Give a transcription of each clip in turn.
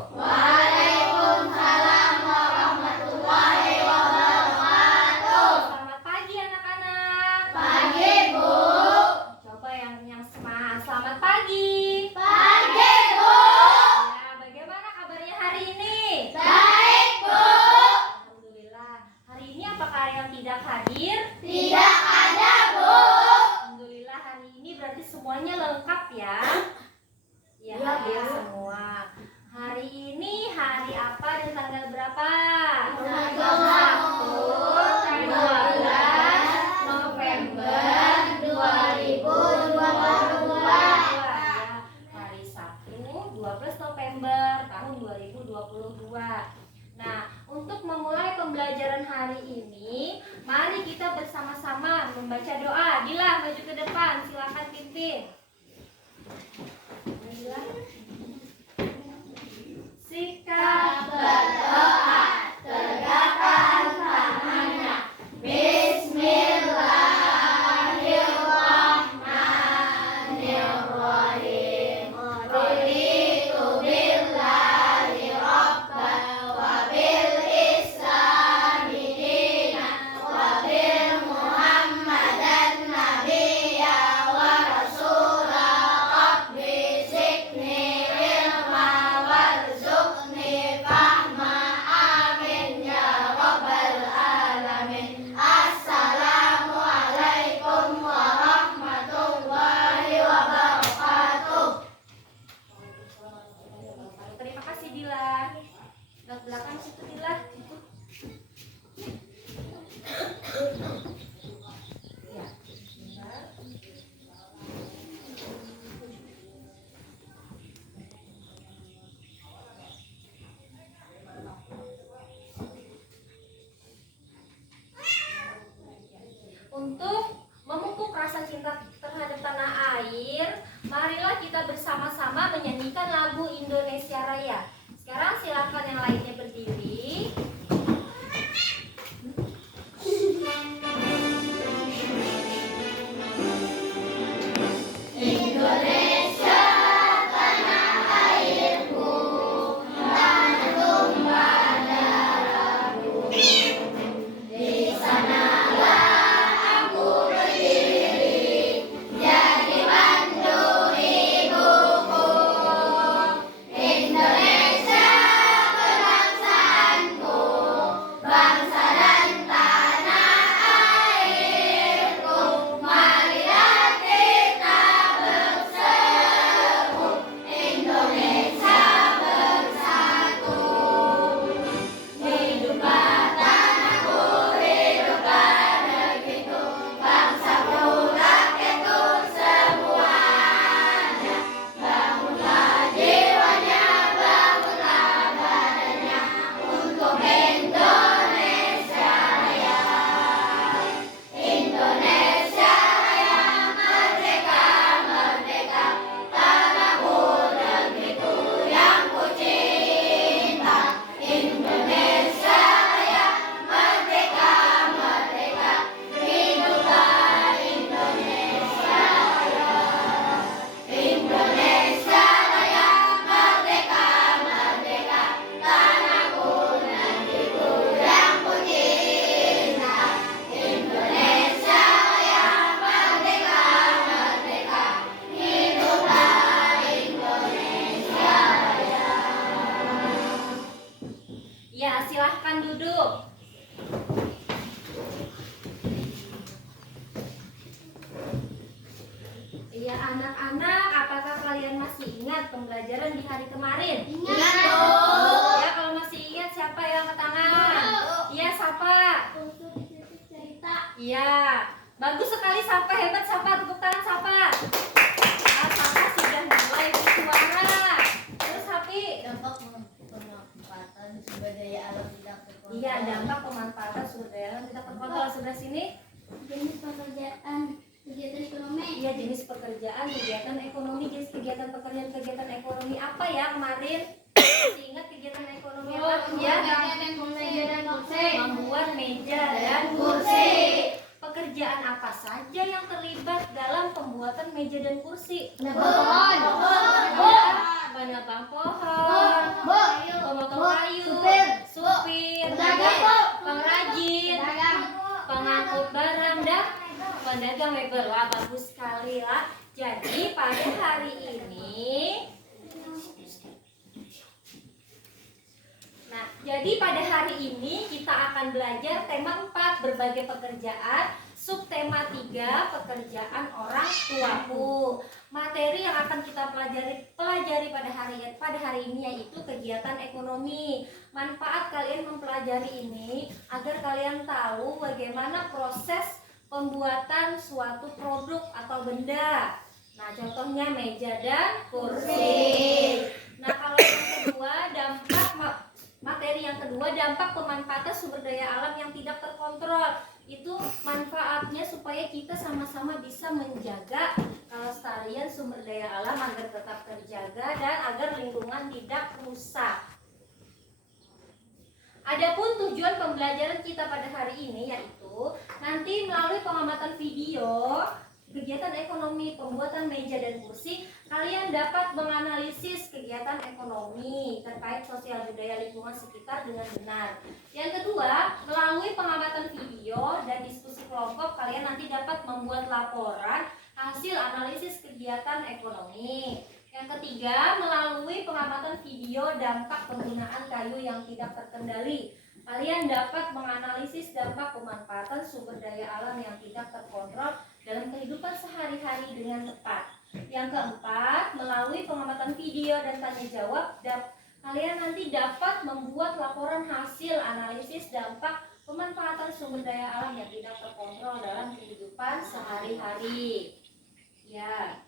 Waalaikumsalam warahmatullahi wabarakatuh. Selamat pagi anak-anak. Pagi, Bu. Coba yang semangat. Selamat pagi. Pagi, Bu. Ya, bagaimana kabarnya hari ini? Baik, Bu. Alhamdulillah. Hari ini apakah yang tidak hadir? Tidak ada, Bu. Alhamdulillah hari ini berarti semuanya lengkap ya. Ya, Ya, hadir Bu. semua. Hari ini hari apa dan tanggal berapa? Tanggal 1 November 2022. Ya, hari Sabtu 12 November tahun 2022. Nah, untuk memulai pembelajaran hari ini, mari kita bersama-sama membaca doa. Dila, maju ke depan, silakan pimpin. Dila. Sikap Berdoa tegakkan tangannya. Bismillahirrahmanirrahim. Raditu billahi rabban wa bil islami dinan wa bil muhammadan nabiyya wa rasula. Rabbi zidni ilma warzuqni fahma. Amin ya rabbal alamin. Assalamualaikum warahmatullahi wabarakatuh. Terima kasih Dila. Ke belakang situ Dila. Ya, sebentar. Untuk memupuk rasa cinta terhadap tanah air, marilah kita bersama-sama menyanyikan lagu Indonesia Raya. Sekarang silakan yang lainnya berdiri. Indonesia tanah airku, tanah tumpah darahku. Di sanalah aku berdiri, jadi mandu ibuku. Indonesia kebangsaanku, bangsa dan tanah airku. Marilah kita berseru, Indonesia bersatu. Hiduplah tanahku, hiduplah negeriku, bangsaku, rakyatku semuanya. Bangunlah jiwanya, bangunlah badannya untuk Indonesia Raya. Indonesia Raya, merdeka, merdeka, tanahku, negeriku yang ku cinta. Indonesia Raya, merdeka, merdeka, hiduplah Indonesia Raya. Indonesia Raya, merdeka, merdeka, tanahku, negeriku yang ku cinta. Indonesia Raya, merdeka, merdeka, hiduplah Indonesia Raya. Ya, silahkan duduk. Iya, anak-anak, apakah kalian masih ingat pembelajaran di hari kemarin? Ingat, Bu. Ya, kalau masih ingat siapa yang angkat tangan? Iya, siapa? Iya, bagus sekali siapa, hebat siapa, tepuk tangan siapa? Ah, siapa sudah mulai bersuara. Terus Hafi? Dampak pemanfaatan sumber daya alam tidak terkontrol. Iya, dampak pemanfaatan sumber daya alam tidak terkontrol. Sebelah sini? Jenis pekerjaan, kegiatan ekonomi. Iya, jenis pekerjaan, kegiatan ekonomi, jenis kegiatan pekerjaan, kegiatan ekonomi apa ya kemarin? Masih ingat kegiatan ekonomi apa? Ya, membuat meja dan kursi. Pekerjaan apa saja yang terlibat dalam pembuatan meja dan kursi? Menebang pohon. Menebang pohon. mebel lah, bagus sekali lah. Jadi pada hari ini kita akan belajar tema 4 berbagai pekerjaan, subtema 3 pekerjaan orang tuaku. Materi yang akan kita pelajari pada hari ini yaitu kegiatan ekonomi. Manfaat kalian mempelajari ini agar kalian tahu bagaimana proses pembuatan suatu produk atau benda. Nah, contohnya meja dan kursi. Nah, kalau yang kedua, materi yang kedua, dampak pemanfaatan sumber daya alam yang tidak terkontrol. Itu manfaatnya supaya kita sama-sama bisa menjaga kelestarian sumber daya alam agar tetap terjaga dan agar lingkungan tidak rusak. Adapun tujuan pembelajaran kita pada hari ini yaitu nanti melalui pengamatan video kegiatan ekonomi pembuatan meja dan kursi, kalian dapat menganalisis kegiatan ekonomi terkait sosial budaya lingkungan sekitar dengan benar. Yang kedua, melalui pengamatan video dan diskusi kelompok, kalian nanti dapat membuat laporan hasil analisis kegiatan ekonomi. Yang ketiga, melalui pengamatan video dampak penggunaan kayu yang tidak terkendali, kalian dapat menganalisis dampak pemanfaatan sumber daya alam yang tidak terkontrol dalam kehidupan sehari-hari dengan tepat. Yang keempat, melalui pengamatan video dan tanya jawab, kalian nanti dapat membuat laporan hasil analisis dampak pemanfaatan sumber daya alam yang tidak terkontrol dalam kehidupan sehari-hari. Ya.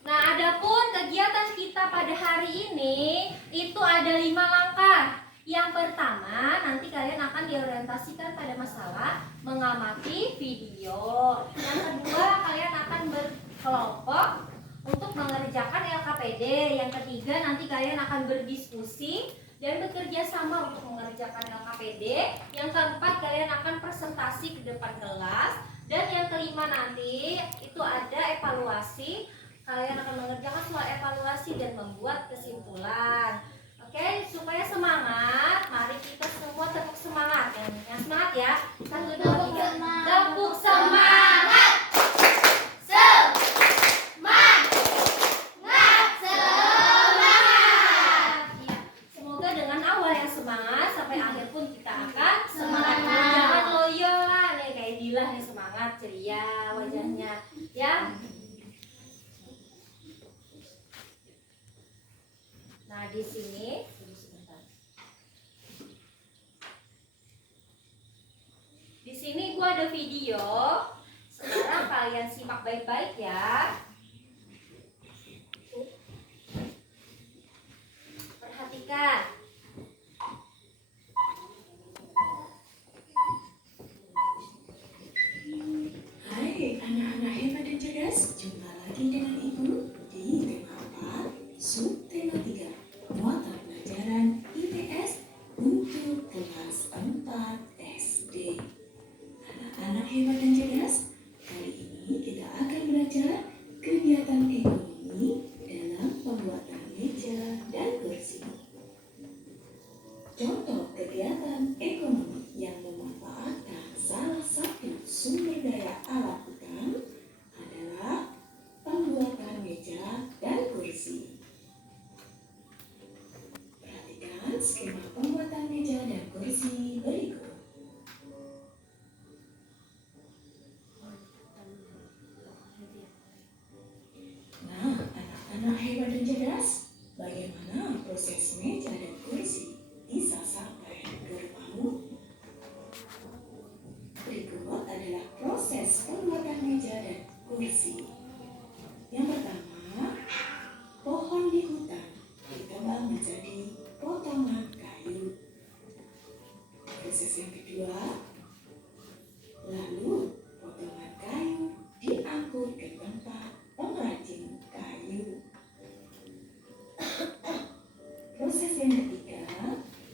Nah, adapun kegiatan kita pada hari ini itu ada 5 langkah. Yang pertama, nanti kalian akan diorientasikan pada masalah mengamati video. Yang kedua, kalian akan berkelompok untuk mengerjakan LKPD. Yang ketiga, nanti kalian akan berdiskusi dan bekerja sama untuk mengerjakan LKPD. Yang keempat, kalian akan presentasi ke depan kelas. Dan yang kelima nanti itu ada evaluasi. Kalian akan mengerjakan soal evaluasi dan membuat kesimpulan. Oke, supaya semangat, mari kita semua tepuk semangat. Yang semangat ya. 1, 2, 3. Tepuk semangat. Semangat. Ya, semoga dengan awal yang semangat sampai akhir pun kita akan semangat. Jangan loyo lah, nih kayak Dila nih semangat ceria wajahnya. Ya. Nah, di sini gua ada video. Sekarang kalian simak baik-baik ya. Perhatikan. Hai anak-anak hebat dan cerdas, jumpa lagi dengan Ibu di tema 4, subtema 3, muatan pelajaran IPS untuk kelas 4 SD. Anak-anak hebat dan cerdas, kali ini kita akan belajar kegiatan ekonomi dalam pembuatan meja dan kursi. Contoh kegiatan ekonomi yang memanfaatkan salah satu sumber daya alam hutan adalah pembuatan meja dan kursi. Perhatikan skema pembuatan meja dan kursi berikut. Nah, anak-anak hebat dan cerdas, bagaimana proses meja dan kursi bisa sampai ke rumahmu? Berikut adalah proses pembuatan meja dan kursi. Yang pertama, pohon di hutan ditebang menjadi potongan kayu. Proses yang kedua, lalu potongan kayu diangkut ke tempat pengrajin kayu. Proses yang ketiga,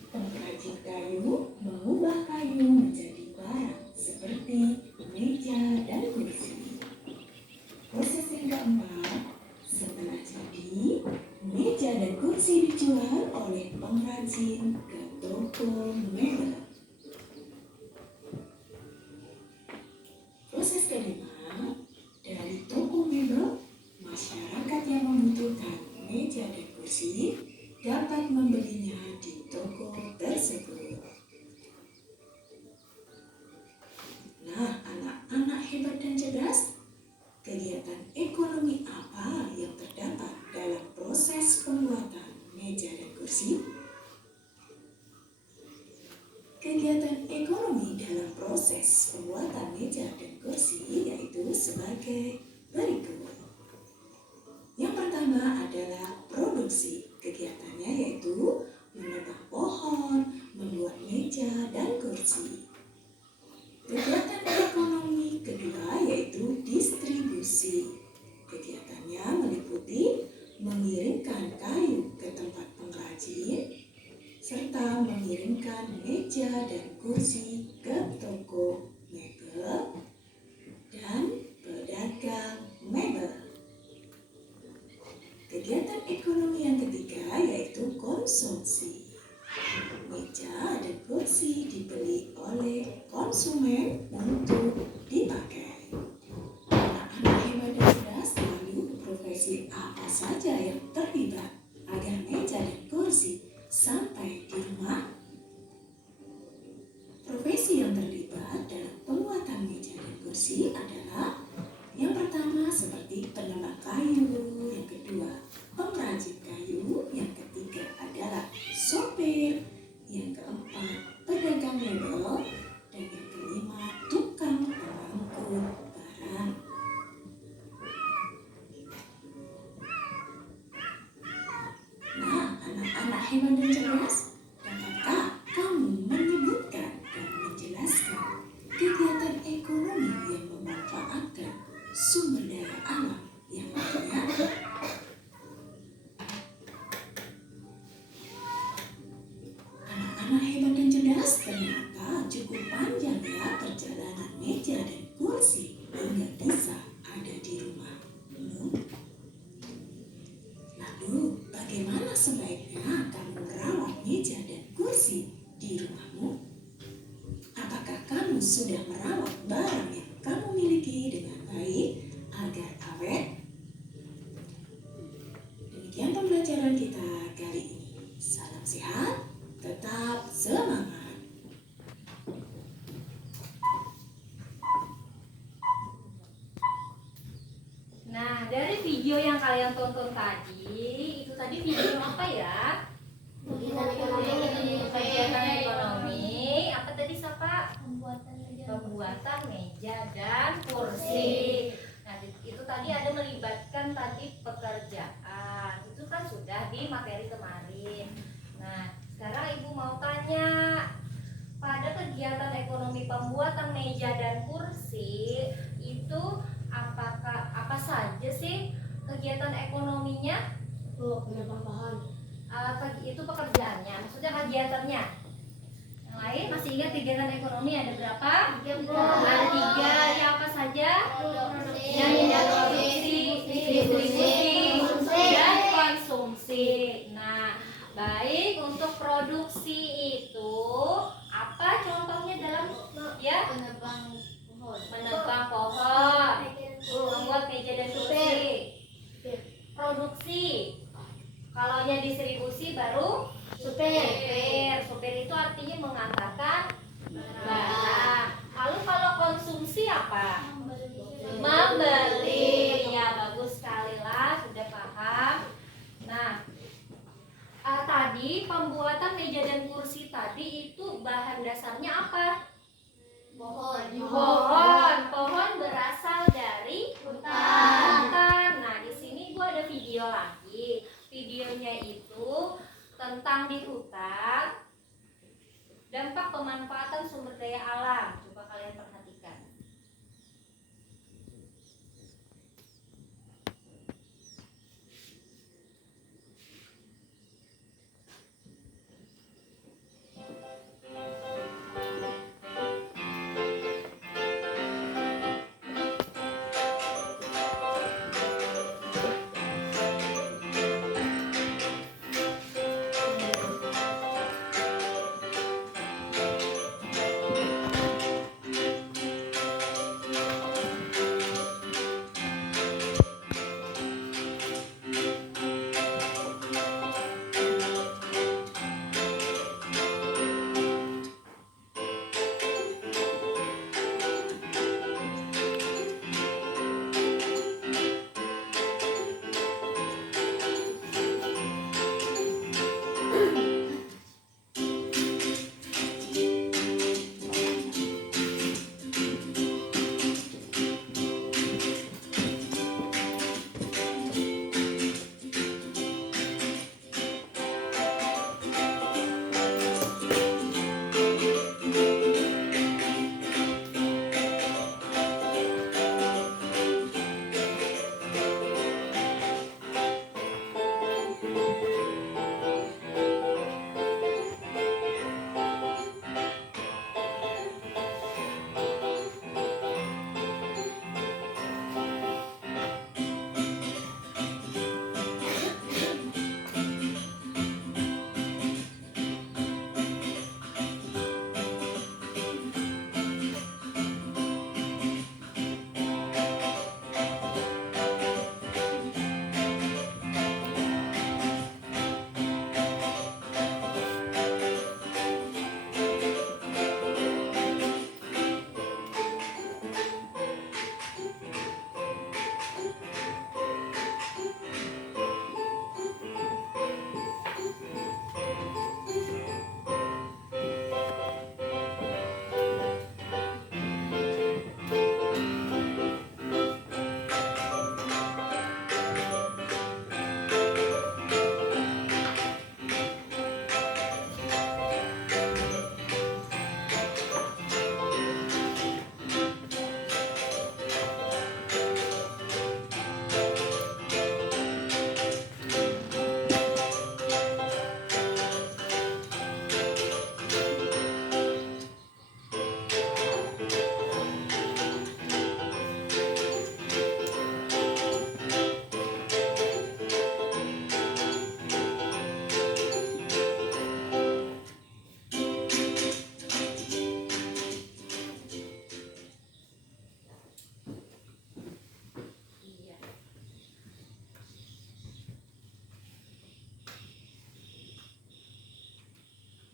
pengrajin kayu mengubah kayu menjadi barang seperti meja dan kursi. Proses yang keempat, setelah jadi, meja dan kursi dijual oleh pengrajin ke toko mebel. kegiatan ekonomi apa yang terdapat dalam proses pembuatan meja dan kursi? Kegiatan ekonomi dalam proses pembuatan meja dan kursi yaitu sebagai berikut. Yang pertama adalah produksi. Kegiatannya yaitu menebang pohon, membuat meja dan kursi. Kegiatan ekonomi kedua yaitu distribusi. Kegiatannya meliputi mengirimkan kayu ke tempat pengrajin, serta mengirimkan meja dan kursi ke toko mebel dan pedagang mebel. Kegiatan ekonomi yang ketiga yaitu konsumsi. Meja dan kursi dibeli oleh konsumen untuk dipakai. Anak-anak hebat dan cerdas, lalu profesi apa saja yang terlibat agar meja dan kursi sampai di rumah? Profesi yang terlibat dalam pembuatan meja dan kursi adalah yang pertama seperti penebang kayu, yang kedua pengrajin kayu, yang ketiga adalah sopir, yang keempat pedagang mebel, dan yang kelima tukang pengangkut barang. Nah, anak-anak hebat dan cerdas, dapatkah kamu menyebutkan dan menjelaskan kegiatan ekonomi yang memanfaatkan sumber daya alam yang banyak? Anak-anak hebat dan cerdas, ternyata cukup panjang ya perjalanan meja dan kursi hingga bisa ada di rumahmu. Lalu, bagaimana sebaiknya kamu merawat meja dan kursi di rumahmu? Apakah kamu sudah merawat barang yang kamu miliki dengan baik agar awet? Demikian pembelajaran kita kali ini. Salam sehat, tetap semangat. Nah, dari video yang kalian tonton tadi, itu tadi video apa ya? Kegiatan ekonomi. Apa tadi, Sapa? Pembuatan meja dan kursi. Nah, itu tadi ada melibatkan tadi pekerjaan. Itu kan sudah di materi kemarin. Nah, sekarang Ibu mau tanya, pada kegiatan ekonomi pembuatan meja dan kursi itu apa saja sih kegiatan ekonominya? Penebang pohon. Itu pekerjaannya, maksudnya kegiatannya. Yang lain masih ingat kegiatan ekonomi ada berapa? Ada 3. Ya, apa saja? Yang produksi, distribusi, dan konsumsi. Nah, baik, untuk produksi itu apa contohnya dalam ya? Menebang pohon, membuat meja dan kursi. Produksi. Kalau yang distribusi baru supir itu artinya mengantarkan barang. Lalu kalau konsumsi apa? Membeli. Ya, bagus sekali lah, sudah paham. Nah, tadi pembuatan meja dan kursi tadi itu bahan dasarnya apa? Pohon berasal dari hutan. Nah, di sini gua ada video lagi. Videonya itu tentang di hutan dan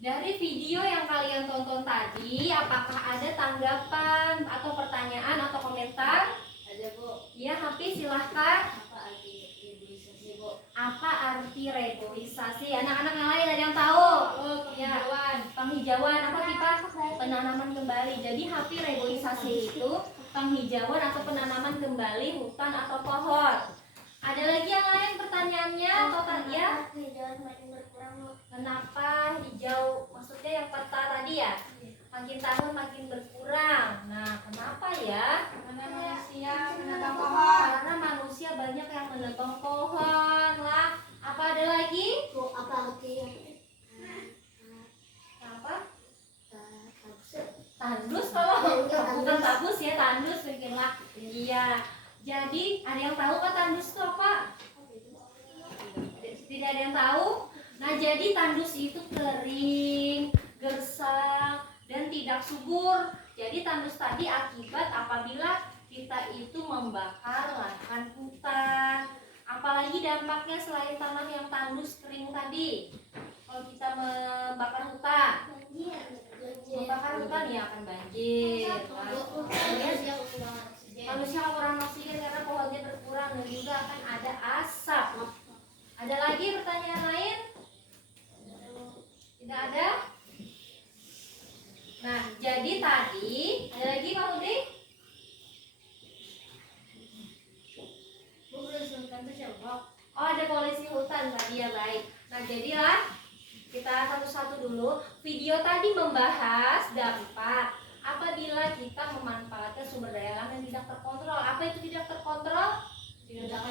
Dari video yang kalian tonton tadi, apakah ada tanggapan atau pertanyaan atau komentar? Ada Bu. Ya, Hafiz silahkan. Apa arti reboisasi Bu? Apa arti reboisasi? Anak-anak yang lain ada yang tahu? Ya, penghijauan. Apa kita? Penanaman kembali. Jadi Hafiz reboisasi itu penghijauan atau penanaman kembali hutan atau pohon. Ada lagi yang lain pertanyaannya atau tanya? Hijauan makin berkurang Bu. Kenapa hijau? Maksudnya yang peta tadi ya? Makin tahun makin berkurang. Nah, kenapa ya? Karena manusia menebang Karena manusia banyak yang menebang pohon lah. Apa ada lagi? Bu, apa arti Apa? tabus? Tandus kalau bukan tabus ya, tandus mungkinlah. Iya. Jadi ada yang tahu kan tandus itu apa? Tidak ada yang tahu. Nah, jadi tandus itu kering, gersang, dan tidak subur. Jadi tandus tadi akibat apabila kita itu membakar lahan hutan. Apalagi dampaknya selain tanah yang tandus kering tadi. Kalau kita membakar hutan, membakar hutan ya akan banjir. Manusia kurang oksigen karena pohonnya berkurang dan juga akan ada asap. Ada lagi pertanyaan lain? Tidak ada? Nah, jadi tadi ada lagi Pak Udri? Oh, ada polisi hutan tadi ya, baik. Nah, jadilah kita satu-satu dulu. Video tadi membahas dampak apabila kita memanfaatkan sumber daya alam yang tidak terkontrol. Apa itu tidak terkontrol? Tidak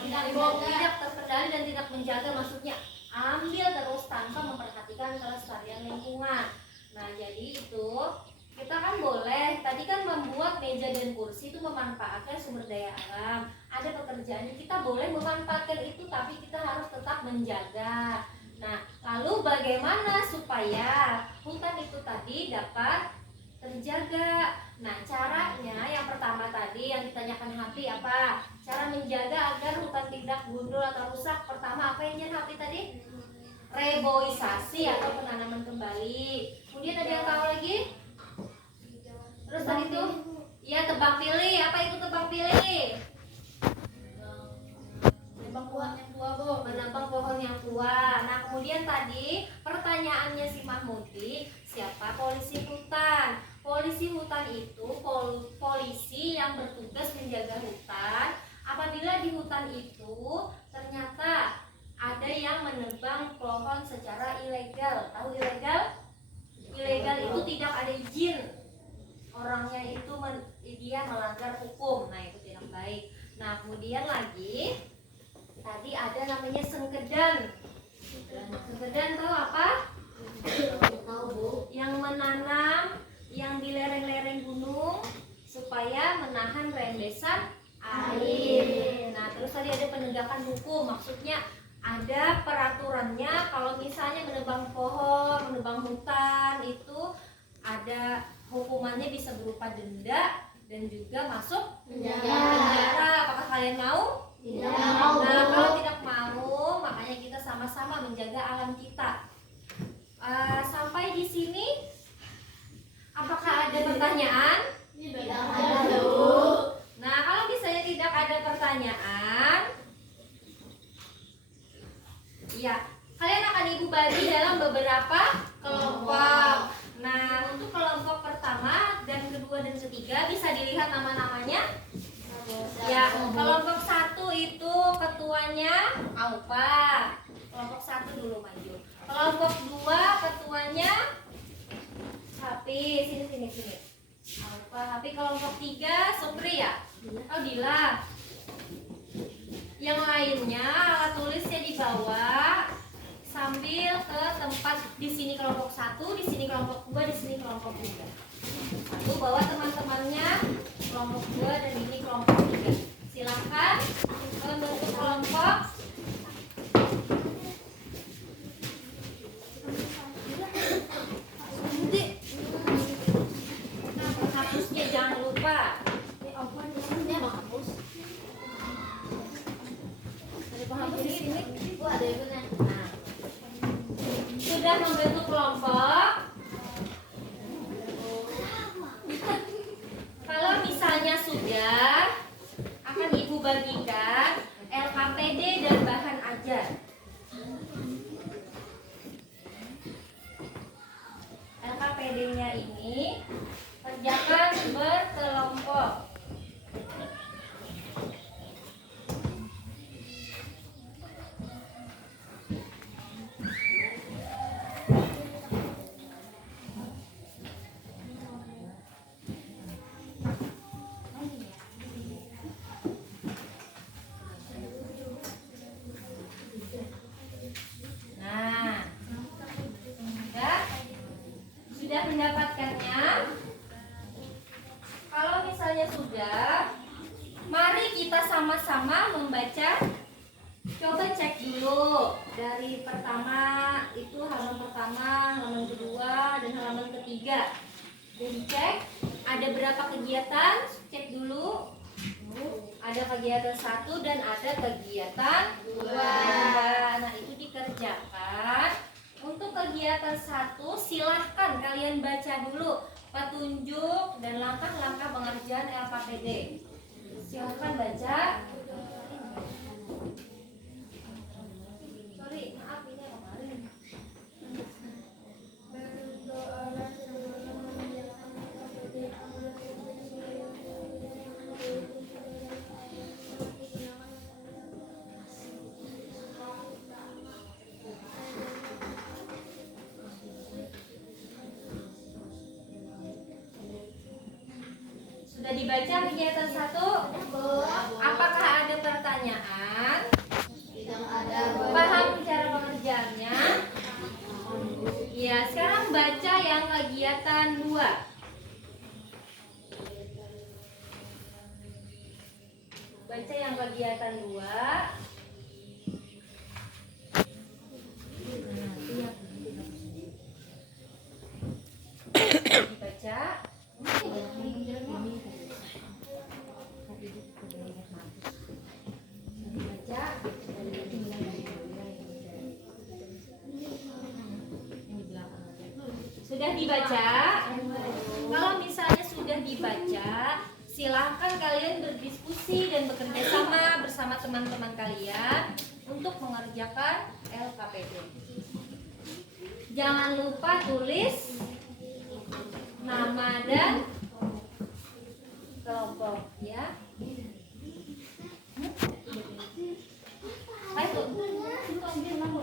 terkendali dan tidak menjaga, maksudnya ambil terus tanpa memperhatikan kelestarian lingkungan. Nah, jadi itu kita kan boleh, tadi kan membuat meja dan kursi itu memanfaatkan sumber daya alam. Ada pekerjaan kita boleh memanfaatkan itu, tapi kita harus tetap menjaga. Nah, lalu bagaimana supaya hutan itu tadi dapat terjaga? Nah, caranya yang pertama tadi yang ditanyakan Hafi apa? Cara menjaga agar hutan tidak gundul atau rusak. Pertama apa yang jadi Hafi tadi? Reboisasi atau penanaman kembali. Kemudian ada yang tahu lagi? Terus tadi tuh, ya tebang pilih. Apa itu tebang pilih? Menebang pohon yang tua Bu. Menebang pohon yang tua. Nah, kemudian tadi pertanyaannya si Mahmudi, siapa polisi hutan? Polisi hutan itu polisi yang bertugas menjaga hutan. Apabila di hutan itu ternyata ada yang menebang pohon secara ilegal. Tahu ilegal? Ilegal itu tidak ada izin. Orangnya itu dia melanggar hukum. Nah, itu tidak baik. Nah, kemudian lagi tadi ada namanya sengkedan. Sengkedan tahu apa? Tahu Bu. Yang menanam yang di lereng-lereng gunung supaya menahan rembesan air. Nah, terus tadi ada penegakan hukum, maksudnya ada peraturannya. Kalau misalnya menebang pohon, menebang hutan itu ada hukumannya, bisa berupa denda dan juga masuk penjara. Apakah kalian mau? Tidak mau. Nah, kalau tidak mau, makanya kita sama-sama menjaga alam kita. Sampai di sini, apakah ada pertanyaan? Tidak ada Bu. Nah, kalau misalnya tidak ada pertanyaan, ya, kalian akan Ibu bagi dalam beberapa kelompok. Nah, untuk kelompok pertama dan kedua dan ketiga bisa dilihat nama-namanya. Ya, kelompok 1 itu ketuanya Aupa. Kelompok 1 dulu maju. Kelompok 2 ketuanya Hafi. Sini. Aupa, Hafi. Kelompok 3 Supri ya? Oh, Dila. Yang lainnya alat tulisnya dibawa sambil ke tempat. Di sini kelompok 1, di sini kelompok 2, di sini kelompok 3. Lalu bawa teman-temannya kelompok 2 dan ini kelompok 3. Silakan membentuk kelompok. Hapusnya jangan lupa. Ada penghapus di sini. Bu, ada Ibu nih. Nah, sudah membentuk kelompok. membaca? Coba cek dulu dari pertama itu halaman pertama, halaman kedua, dan halaman ketiga. Jadi cek ada berapa kegiatan? Cek dulu. Ada kegiatan 1 dan ada kegiatan 2. Nah, itu dikerjakan. Untuk kegiatan 1 silahkan kalian baca dulu petunjuk dan langkah-langkah pengerjaan LKPD. Silahkan baca. Sorry, maaf ini kemarin. Sudah dibaca kegiatan 1? Apakah ada pertanyaan? Tidak ada. Paham cara pengerjaannya? Ya, sekarang baca yang kegiatan 2. Baca yang kegiatan 2. Baca. Sudah dibaca? Kalau misalnya sudah dibaca, silahkan kalian berdiskusi dan bekerja sama bersama teman-teman kalian untuk mengerjakan LKPD. Jangan lupa tulis nama dan kelompok ya. Ayo, ambil nama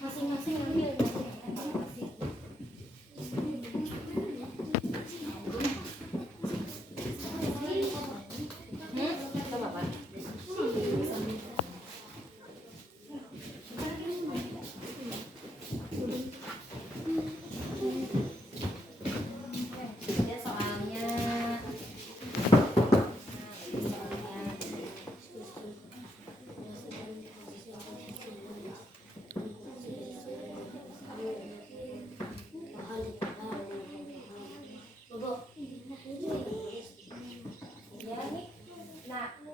masing-masing ambil.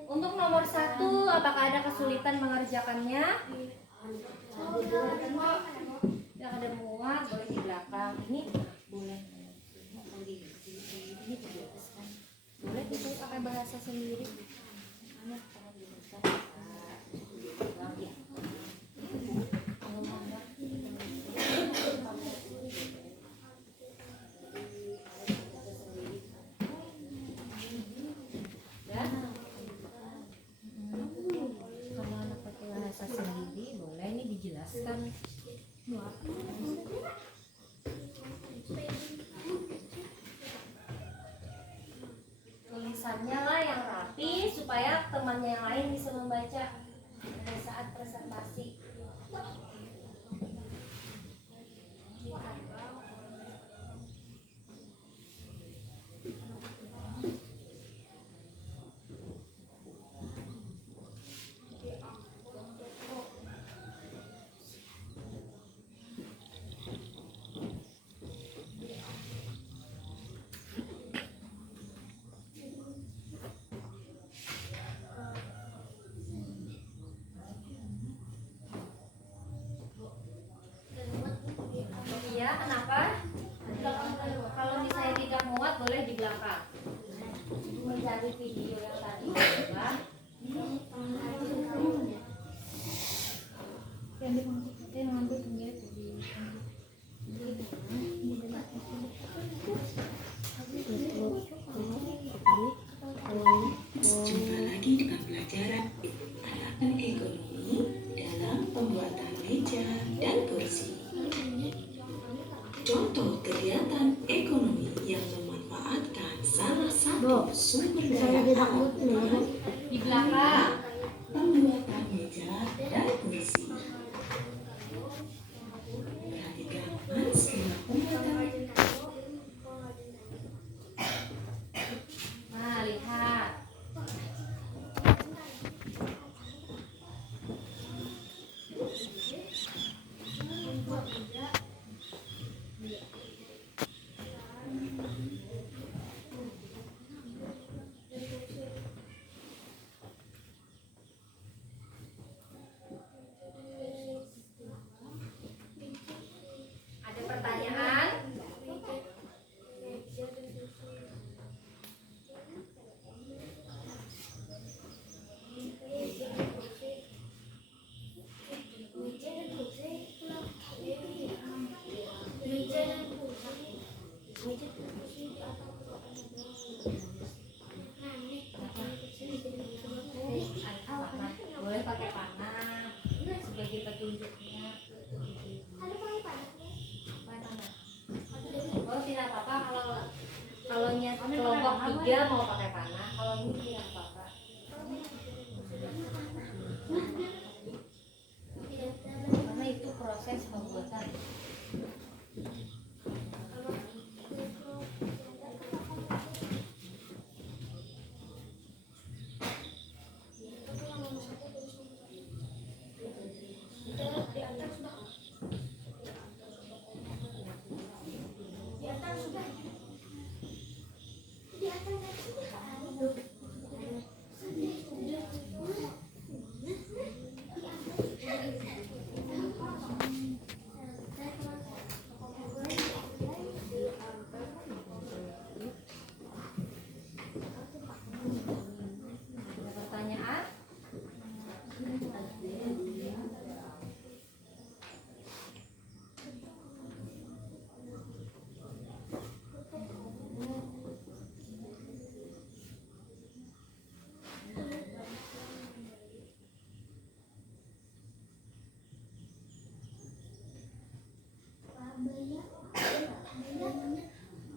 Untuk nomor 1, apakah ada kesulitan mengerjakannya? Yang ada muat boleh di belakang. Ini boleh ini dijelaskan. Boleh bisa pakai bahasa sendiri. Tulisannya lah yang rapi supaya temannya yang lain bisa membaca pada saat presentasi. Iya, kenapa? Kalau misalnya tidak muat boleh di belakang. Mencari video yang tadi ya. Jumpa lagi dengan pelajaran Anak Ekonomi dalam pembuatan meja dan kursi. Contoh kegiatan ekonomi yang memanfaatkan salah satu sumber daya alam Di belakang. pembuatan meja dan kursi. Perhatikan skema pembuatan. Nah, lihat. dia mau pakai panah, kalau enggak ya apa-apa. Karena itu proses pembuatan. Ada pertanyaan?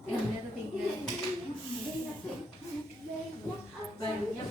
Ini ketiga. Banyak.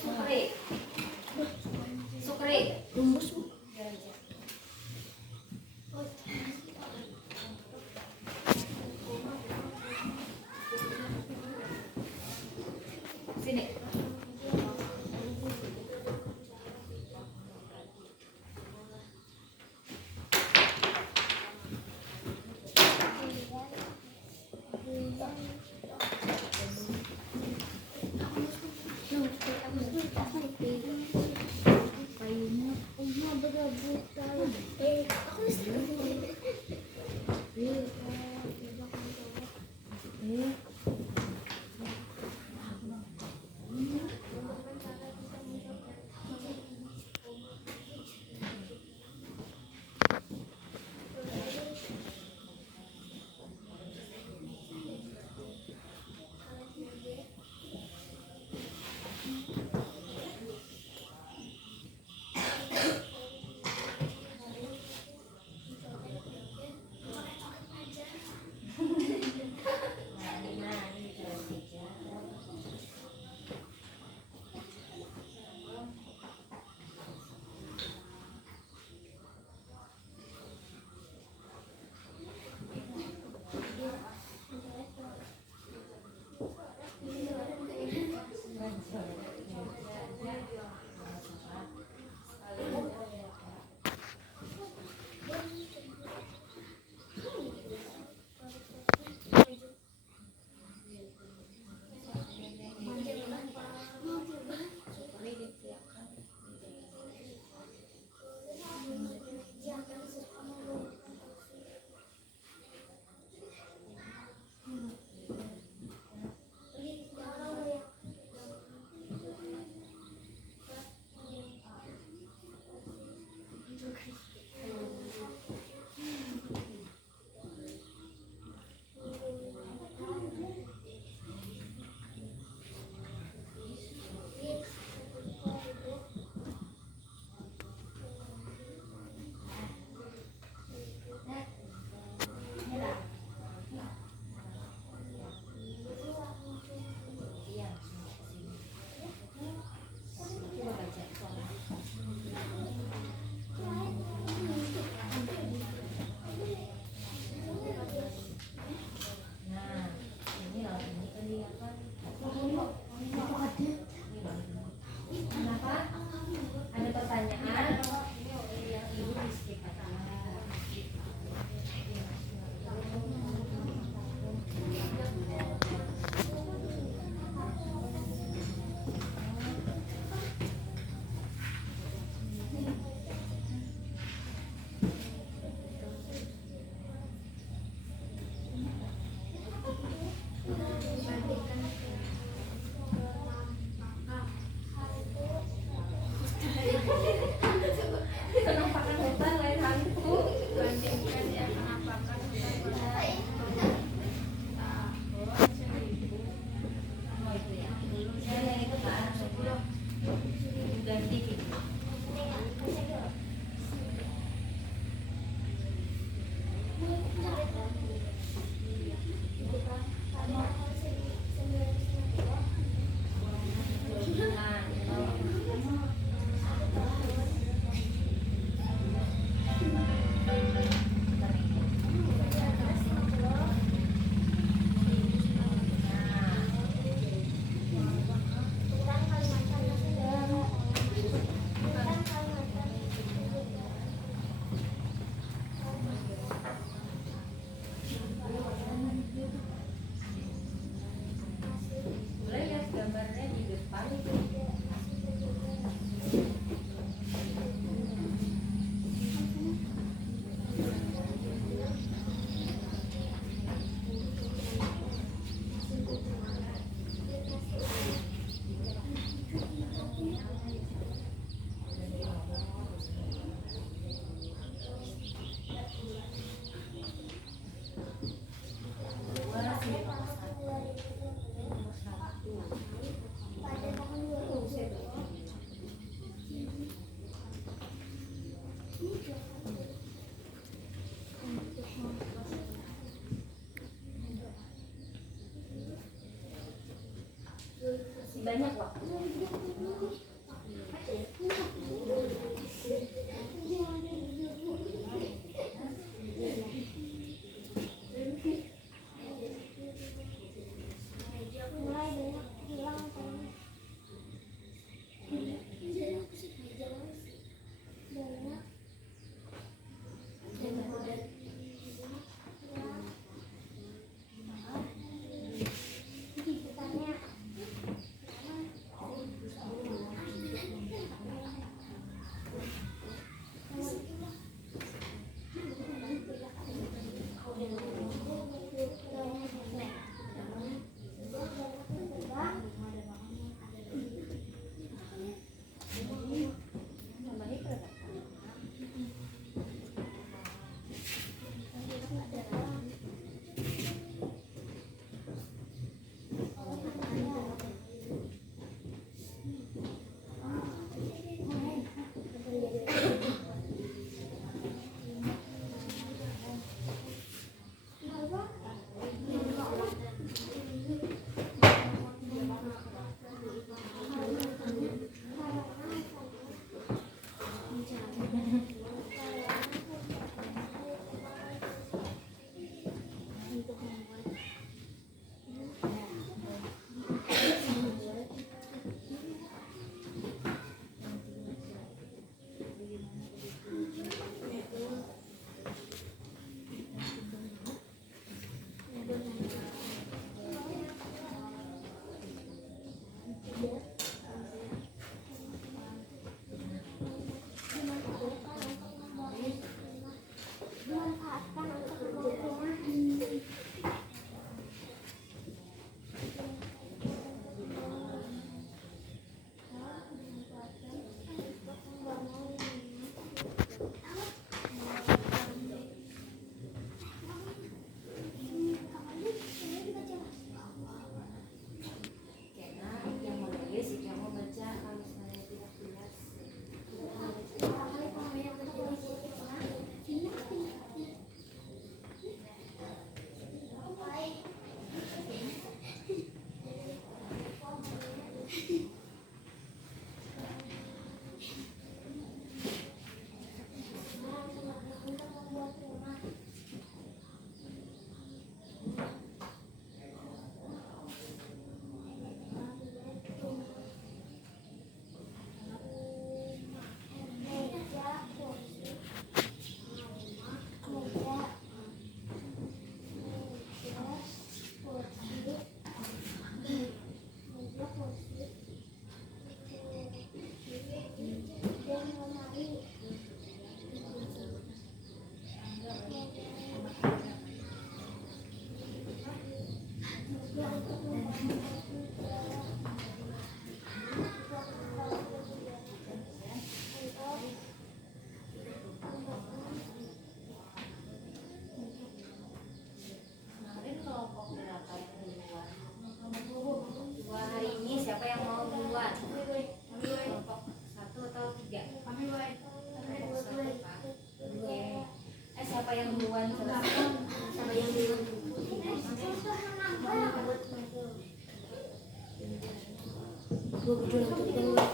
Sukri. Sukri. Sini. Boleh lihat gambarnya di depan itu. Masih banyak waktu. yang duluan selesai? Sama yang dulu. Gue berjuang untuk keluar.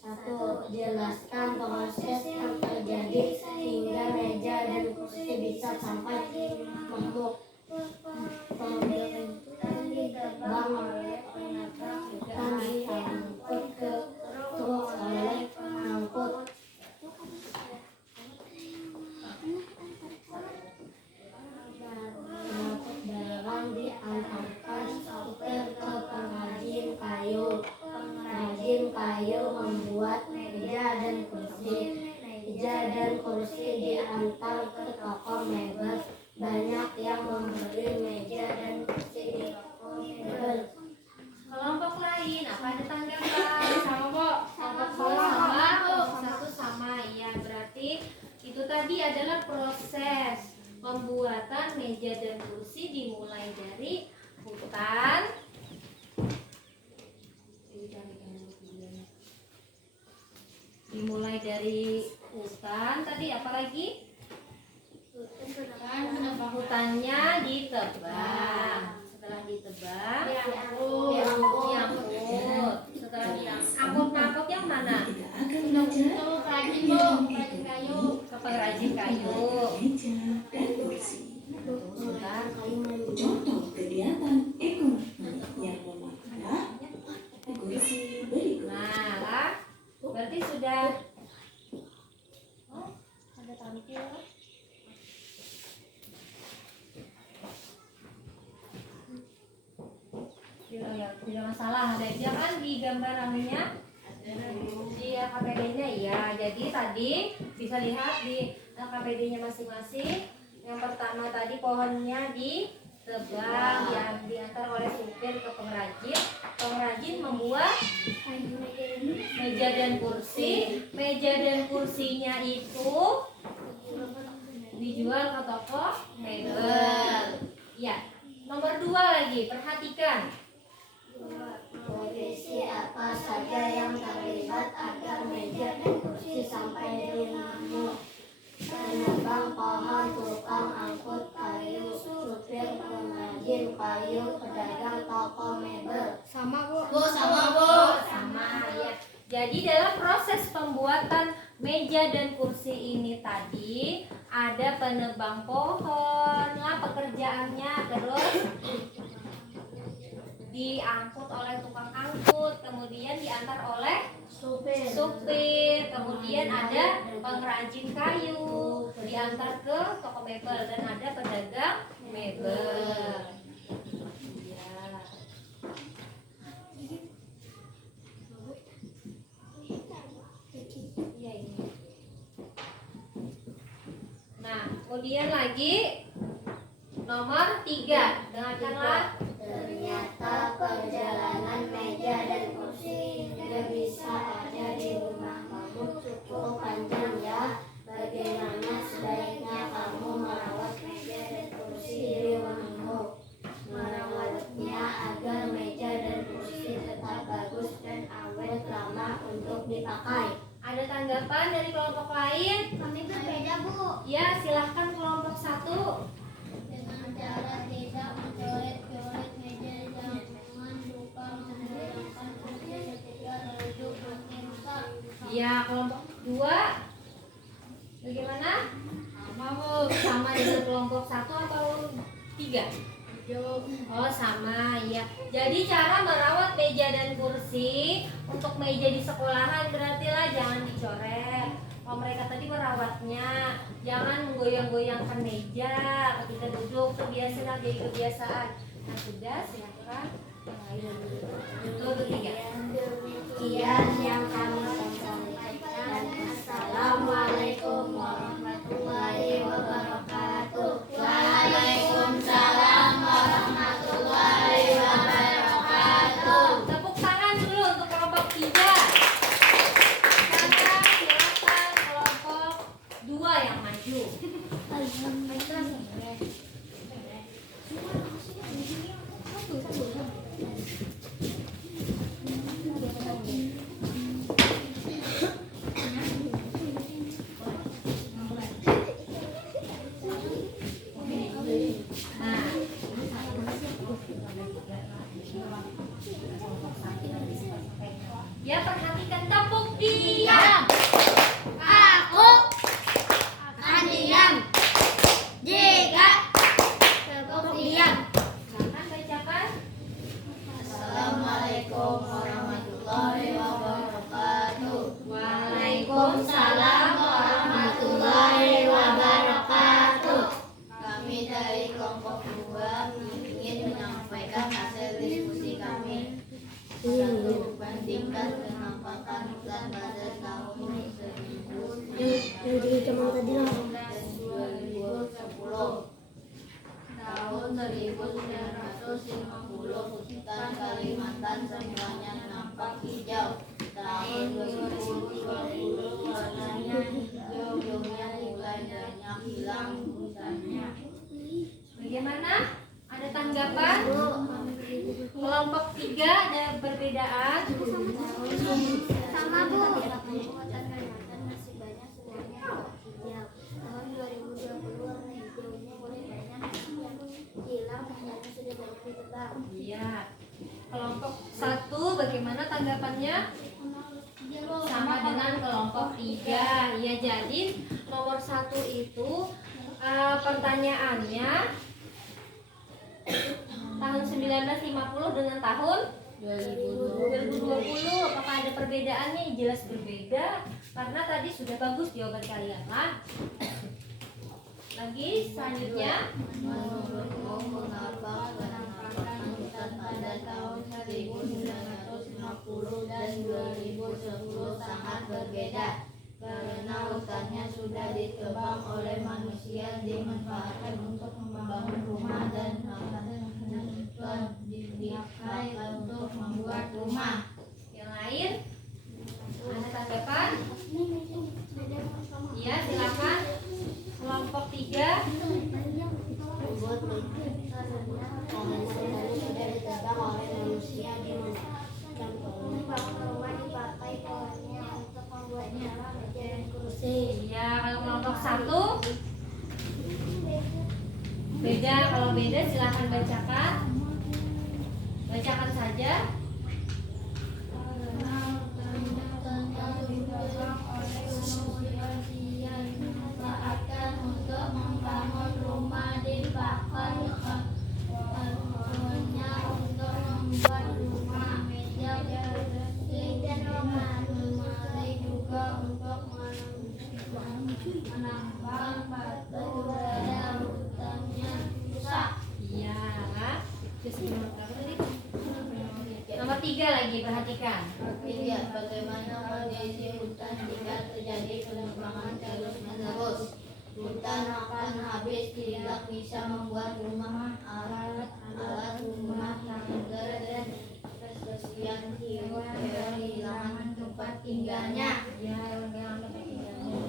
Satu, jelaskan proses yang terjadi sehingga meja dan kursi bisa sampai membentuk bank dan diangkut ke truk oleh pengangkut. Barang diantarkan sopir ke pengrajin kayu. Pengrajin kayu membuat meja dan kursi. Meja dan kursi diantar ke toko mebel. Banyak yang membeli meja dan kursi di toko mebel. Kelompok lain, apa ada tanggapan? Sama, Bu. Satu sama. Ya, berarti itu tadi adalah proses pembuatan meja dan kursi dimulai dari hutan. Dimulai dari hutan, tadi apa lagi? Hutannya ditebang. Setelah ditebang, diangkut. Setelah diangkut yang mana? Kita akan belajar Ke pengrajin kayu. meja dan kursi. Sudah. Contoh kegiatan ekonomi yang memakai kursi berikut. Nah, lah, berarti sudah. Oh, ada tampil. Tidak masalah, ada aja kan di gambarannya di KPD-nya ya. Jadi tadi bisa lihat di KPD-nya masing-masing. Yang pertama tadi pohonnya ditebang, diantar oleh supir ke pengrajin. Pengrajin membuat meja dan kursi. Meja dan kursinya itu dijual ke toko mebel. Ya, nomor 2 lagi, perhatikan. Profesi apa saja yang terlibat agar meja dan kursi sampai di rumahmu? Penebang pohon, tukang angkut kayu, supir pengrajin kayu, pedagang toko mebel. Sama, Bu. Sama Ya. Jadi dalam proses pembuatan meja dan kursi ini tadi ada penebang pohon lah pekerjaannya, terus diangkut oleh tukang angkut, kemudian diantar oleh supir, kemudian ada pengrajin kayu, diantar ke toko mebel, dan ada pedagang mebel. Ya. Iya, ini. Nah, kemudian lagi nomor 3, dengarkanlah. Ternyata perjalanan meja dan kursi tidak bisa ada di rumah kamu cukup panjang ya. Bagaimana sebaiknya kamu merawat meja dan kursi di rumahmu? Merawatnya agar meja dan kursi tetap bagus dan awet lama untuk dipakai. Ada tanggapan dari kelompok lain? Kami berbeda, Bu. Ya, silahkan kelompok 1. Dengan cara tidak mencoret-coret meja, jangan lupa menggunakan kursi ketika duduk makin besar. Ya, kelompok 2. Bagaimana? Sama dengan kelompok 1 atau 3? Oh, sama ya. Jadi cara merawat meja dan kursi untuk meja di sekolahan berarti lah jangan dicoret. Kalau mereka tadi merawatnya, jangan menggoyang-goyangkan meja ketika duduk, kebiasaan jadi kebiasaan. Nah, sudah silakan. Dulu 3. Demikian yang kami sampaikan. Assalamualaikum warahmatullahi wabarakatuh. Waalaikumsalam warahmatullahi wabarakatuh. Tepuk tangan dulu untuk kelompok 3. Sekarang silakan kelompok 2 yang maju. Yang dihitung tadi lah. 2010 tahun 1950 hutan Kalimantan semuanya nampak hijau. Tahun 2020 warnanya hijau, hijaunya mulai banyak hilang hutannya. Bagaimana? Ada tanggapan? Kelompok 3 ada perbedaan? Sama Bu. Hutan Kalimantan masih banyak semuanya hijau. Tahun 2020 warna hijaunya mulai banyak yang hilang karena sudah banyak ditebang. Iya. Kelompok 1 bagaimana tanggapannya? Sama dengan kelompok 3. Ya, jadi nomor 1 itu pertanyaannya tahun 1950 dengan tahun 2020 apakah ada perbedaannya? Jelas berbeda karena tadi sudah bagus jawaban kalian lah. Lagi selanjutnya, Menurutmu mengapa penampakan hutan pada tahun 1950 dan 2010 sangat berbeda? Karena hutannya sudah ditebang oleh manusia, dimanfaatkan untuk membangun rumah dan dipakai untuk membuat rumah. yang lain ada tanggapan? Iya, silakan. Kelompok 3. Karena sudah ditebang oleh manusia dimanfaatkan membangun rumah, dipakai pohonnya untuk membuat rumah, meja dan kursi. Iya, kalau kelompok 1 beda. Kalau beda silakan bacakan. Bacakan saja. Dimanfaatkan untuk membangun rumah, dipakai pohonnya untuk membuat rumah, meja dan lemari juga untuk menambang batu pada hutannya rusak. Iya. Terus nomor berapa tadi? Nomor 3 lagi, perhatikan. Lihat bagaimana kondisi hutan jika terjadi penebangan terus-menerus. Hutan akan habis, tidak bisa membuat rumah, alat rumah tangga dan kebersihan hewan kehilangan tempat tinggalnya. Ya, yang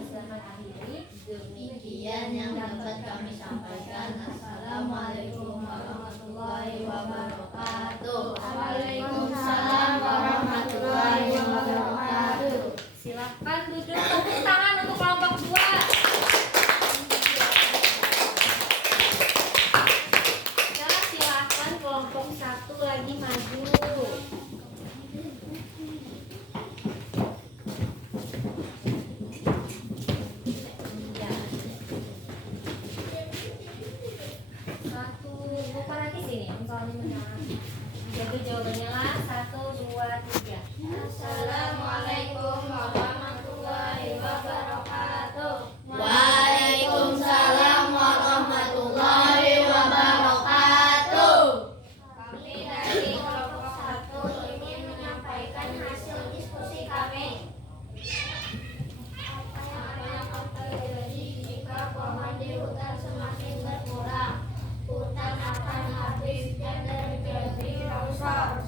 silakan akhiri. Demikian yang dapat kami sampaikan. Assalamualaikum warahmatullahi wabarakatuh. Waalaikumsalam warahmatullahi wabarakatuh. Silakan duduk, tepuk tangan untuk kelompok 2. Ya, silakan kelompok 1 lagi maju. Ya. 1, bukan lagi sini, soalnya menang. Jadi jawabannya lah 1, 2, 3. Assalamualaikum warahmatullahi wabarakatuh. Waalaikumsalam warahmatullahi wabarakatuh. Kami dari kelompok 1 ingin menyampaikan hasil diskusi kami. Apa yang akan terjadi jika pohon di hutan semakin berkurang? Hutan akan habis dan terjadi longsor.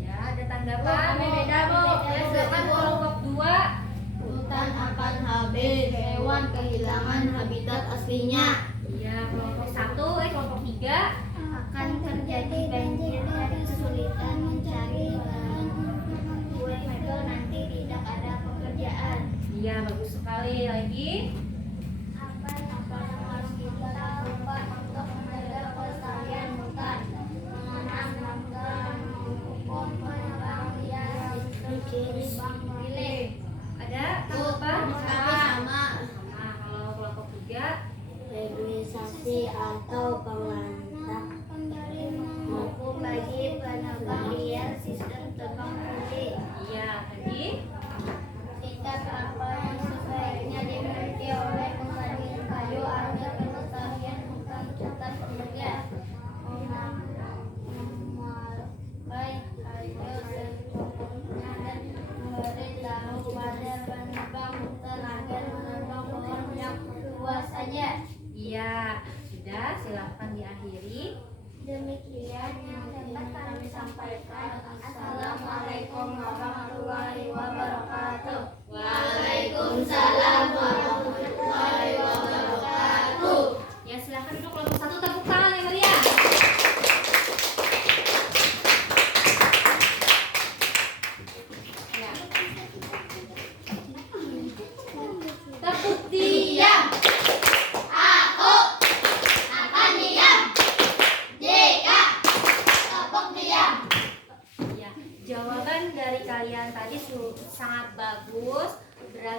Ya, ada tanggapan? Beda, Bu. Ya, silakan kelompok 2. Hutan akan habis, hewan kehilangan habitat aslinya. Ya, kelompok 3. Akan terjadi banjir dan kesulitan mencari bahan untuk membuat mebel, nanti tidak ada pekerjaan. Iya, bagus sekali. Lagi. Apa yang harus kita lakukan untuk menjaga kelestarian hutan? Menanam dan menghukum penebang yang pilih. Ada tanggapan? Sama. Sama. Kalau kelompok 3. Regulasi atau pemerintah hukum bagi penebang liar, sistem tebang pilih. Iya, tadi. Sikap apa yang sebaiknya dimiliki oleh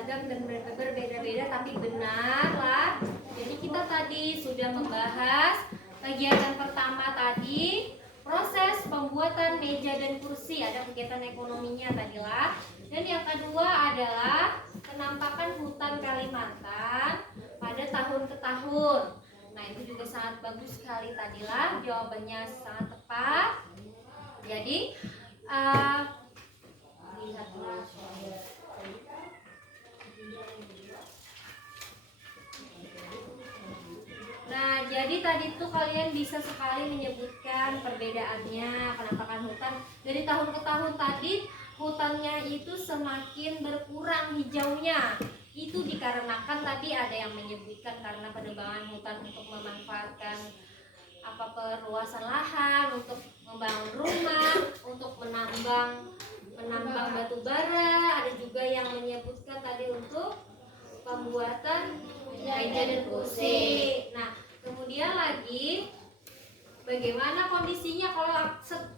beragam dan berbeda-beda tapi benar lah. Jadi kita tadi sudah membahas kegiatan pertama tadi, proses pembuatan meja dan kursi, ada kegiatan ekonominya tadi lah. Dan yang kedua adalah penampakan hutan Kalimantan pada tahun ke tahun. Nah, itu juga sangat bagus sekali tadilah, jawabannya sangat tepat. Jadi lihatlah. Nah, jadi tadi tuh kalian bisa sekali menyebutkan perbedaannya penampakan hutan dari tahun ke tahun. Tadi hutannya itu semakin berkurang hijaunya. Itu dikarenakan tadi ada yang menyebutkan karena penebangan hutan untuk memanfaatkan perluasan lahan, untuk membangun rumah, untuk menambang batu bara. Ada juga yang menyebutkan tadi untuk pembuatan meja dan kursi. Nah, kemudian lagi bagaimana kondisinya kalau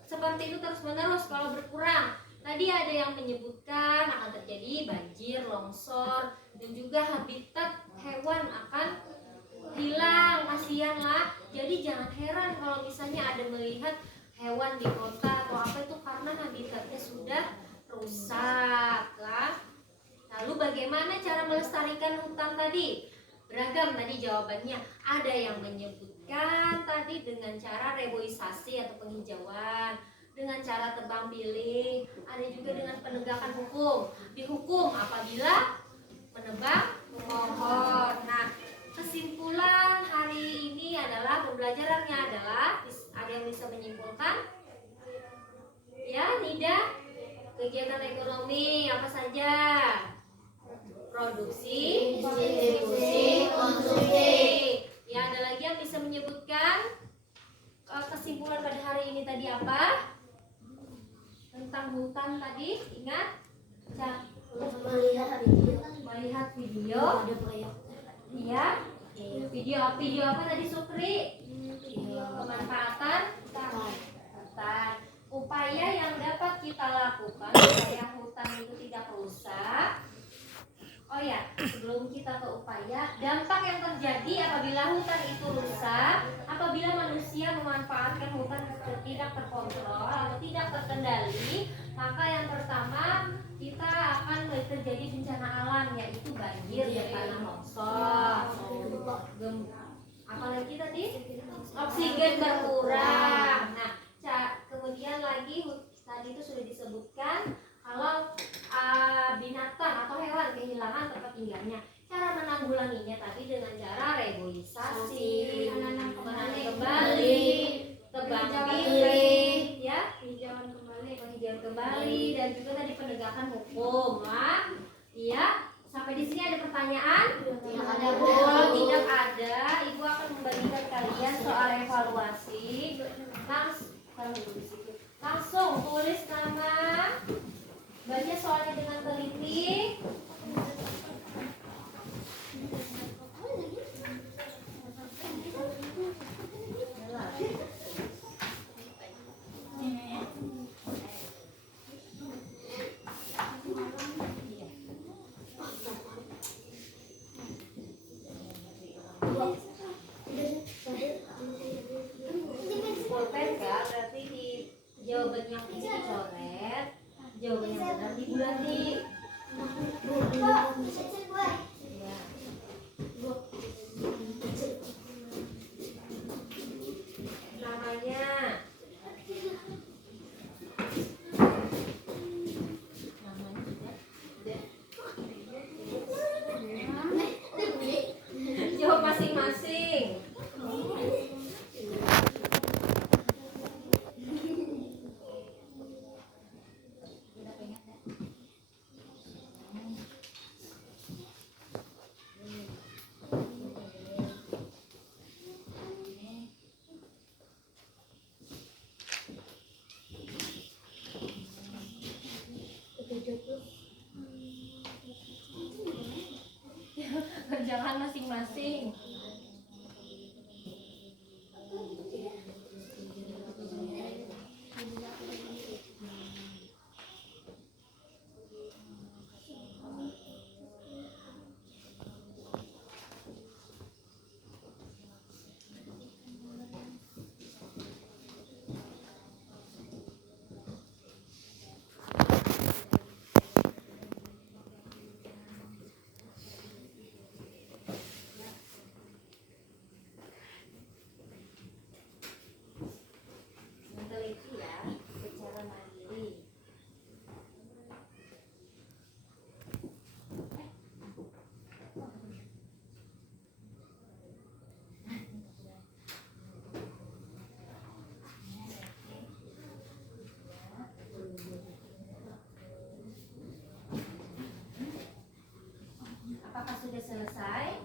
seperti itu terus-menerus kalau berkurang? Tadi ada yang menyebutkan akan terjadi banjir, longsor, dan juga habitat hewan akan hilang, kasihanlah. Jadi jangan heran kalau misalnya ada melihat hewan di kota atau apa itu karena habitatnya sudah rusak lah. Lalu bagaimana cara melestarikan hutan tadi? Beragam tadi jawabannya. Ada yang menyebutkan tadi dengan cara reboisasi atau penghijauan, dengan cara tebang pilih, ada juga dengan penegakan hukum. Dihukum apabila menebang pohon. Nah, kesimpulan hari ini adalah pembelajarannya adalah ada yang bisa menyimpulkan? Ya, Nida, kegiatan ekonomi apa saja? Produksi, distribusi, konsumsi. Ya, ada lagi yang bisa menyebutkan kesimpulan pada hari ini tadi apa? Tentang hutan tadi, ingat? Melihat video. Ada proyek. Iya. Video apa tadi, Sukri? Pemanfaatan hutan. Upaya yang dapat kita lakukan supaya hutan itu tidak rusak. Oh ya, sebelum kita ke upaya, dampak yang terjadi apabila hutan itu rusak, apabila manusia memanfaatkan hutan tidak terkontrol atau tidak terkendali, maka yang pertama kita akan terjadi bencana alam, yaitu banjir dan tanah longsor. Apalagi tadi oksigen berkurang. Nah, kemudian lagi tadi itu sudah disebutkan kalau binatang atau hewan kehilangan tempat tinggalnya. Cara menanggulanginya tadi dengan cara reboisasi, menanam kembali, tebang pilih, ya, penghijauan kembali, dan juga tadi penegakan hukum. Nah, iya, sampai di sini ada pertanyaan? Kalau tidak ada, Ibu akan membagikan kalian soal evaluasi. Langsung tulis nama, baca soalnya dengan teliti. Pulpen enggak, berarti di jawaban yang ini dicoret, jawaban yang benar diganti. Ya. Namanya jawab masing-masing. Kerjakan masing-masing. sudah selesai?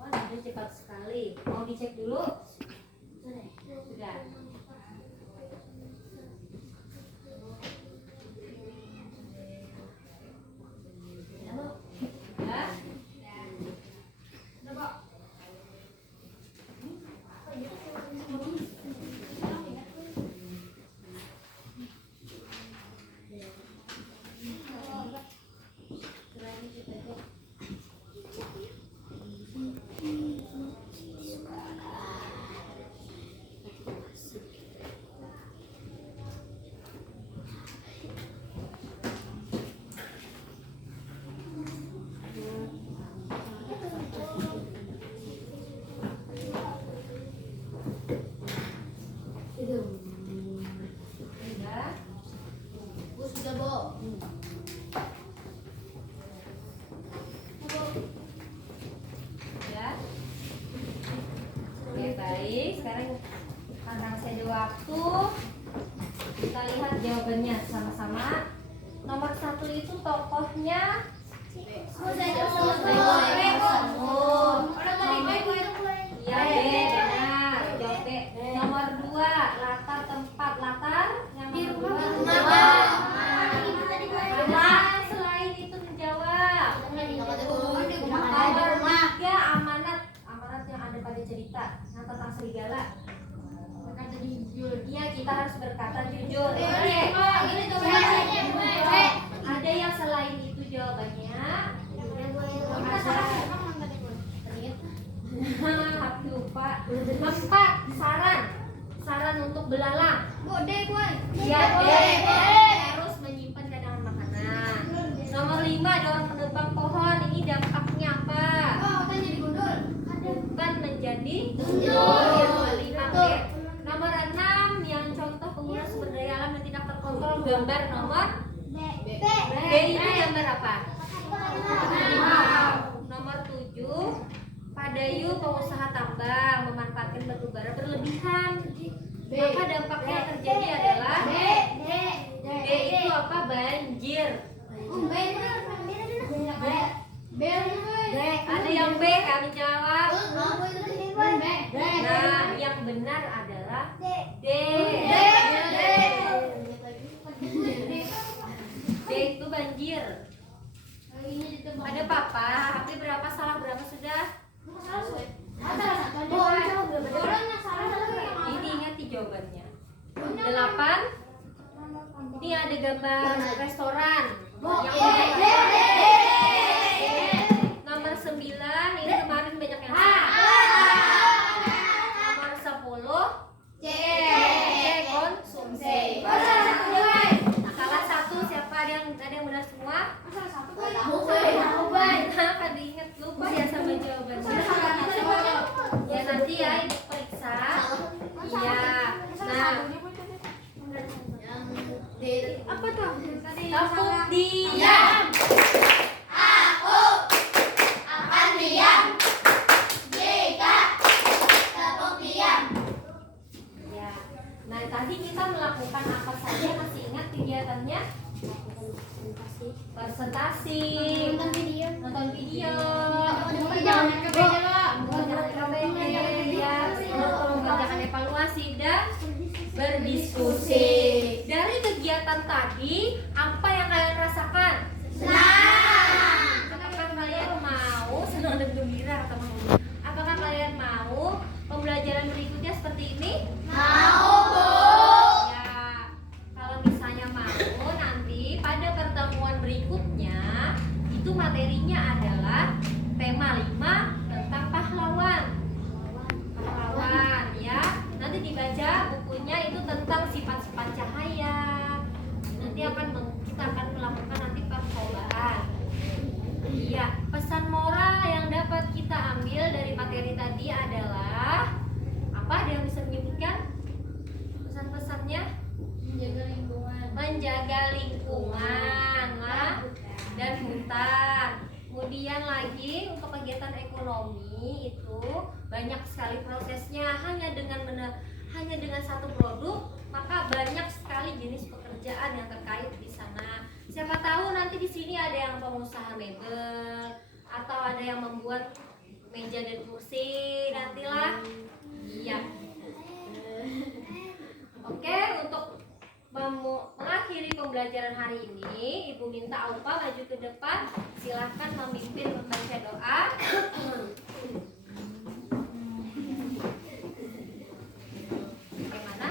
Wah, sudah cepat sekali. Mau dicek dulu? Sudah. Ya. Sudah. Bu sudah, Bu. Ya. Oke, baik. Sekarang karena masih ada waktu, kita lihat jawabannya sama-sama. Nomor 1 itu tokohnya iya, B, benar. Jawab B. Nomor 2, latar tempat. Latar yang nomor 2. Ada selain itu menjawab. Nomor 3, amanat. Amanat yang ada pada cerita yang tentang serigala. Iya, kita harus berkata jujur. Oke. Ada yang selain itu jawabannya. Hati lupa. 4, saran. Saran untuk belalang. Iya, D. Harus menyimpan cadangan makanan. Nomor 5, dorong menebang pohon. Ini dampaknya apa? Bukan menjadi Nomor 5, D. Nomor 6, yang contoh penggunaan sumber daya alam yang tidak terkontrol. Gambar nomor B. Ini gambar apa? Nomor 7, Padayu pengusaha tambang memanfaatkan batu bara berlebihan. Maka dampaknya yang terjadi adalah D itu apa? Banjir. Ada yang B, kami jawab. Nah, yang benar adalah D. D itu banjir. Ada papa, tapi berapa salah berapa sudah? Ini ingat jawabannya. 8. Ini ada gambar restoran. Nomor 9, ini kemarin banyak yang salah. Nomor 10, C, konsumsi. Salah 1, siapa? Ada yang benar semua? Kenapa diingat? Lupa ya sama jawabannya. Ya nanti ya ibu periksa. Iya. Nah, apa tuh? Tepuk diam. Ya. Nah, tadi kita melakukan apa saja? Masih ingat kegiatannya? Presentasi, nonton video, mengerjakan evaluasi dan berdiskusi. Dari kegiatan tadi, apa yang kalian rasakan? Apakah kalian mau senang dan gembira atau mau? Apakah kalian mau pembelajaran berikutnya seperti ini? Ya, kalau misalnya mau, nanti pada pertemuan berikutnya itu materinya adalah tema 5 tentang pahlawan. Pahlawan ya. Nanti dibaca bukunya itu tentang sifat-sifat cahaya. Nanti kita akan melakukan nanti percobaan. Iya, pesan moral yang dapat kita ambil dari materi tadi adalah apa? Ada yang bisa menyebutkan pesan-pesannya? Menjaga lingkungan lah dan hutan. Kemudian lagi untuk kegiatan ekonomi itu banyak sekali prosesnya. Hanya dengan satu produk maka banyak sekali jenis pekerjaan yang terkait di sana. Siapa tahu nanti di sini ada yang pengusaha mebel atau ada yang membuat meja dan kursi nantilah. Iya. Oke, untuk mengakhiri pembelajaran hari ini, Ibu minta Aupa maju ke depan. Silahkan memimpin membaca doa. Bagaimana?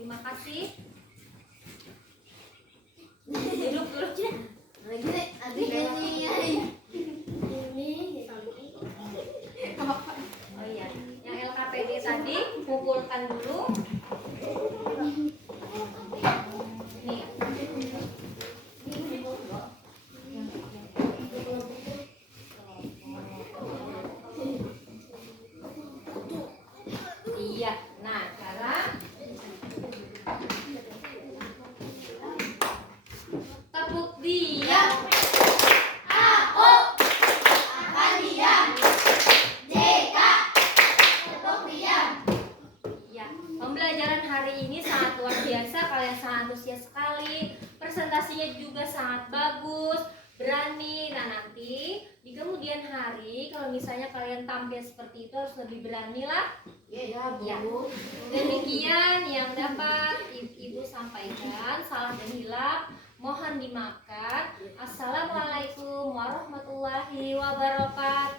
Terima kasih. Duduk dulu. Oh iya, yang LKPD tadi kumpulkan dulu. Nih. Iya. Nah, sekarang tepuk diam. Ya, pembelajaran hari ini sangat luar biasa, kalian sangat antusias sekali. Presentasinya juga sangat bagus, berani. Nah, nanti di kemudian hari kalau misalnya kalian tampil seperti itu harus lebih berani lah. Ya. Demikian yang dapat Ibu sampaikan. Salah dan hilaf mohon dimaafkan. Assalamualaikum warahmatullahi wabarakatuh.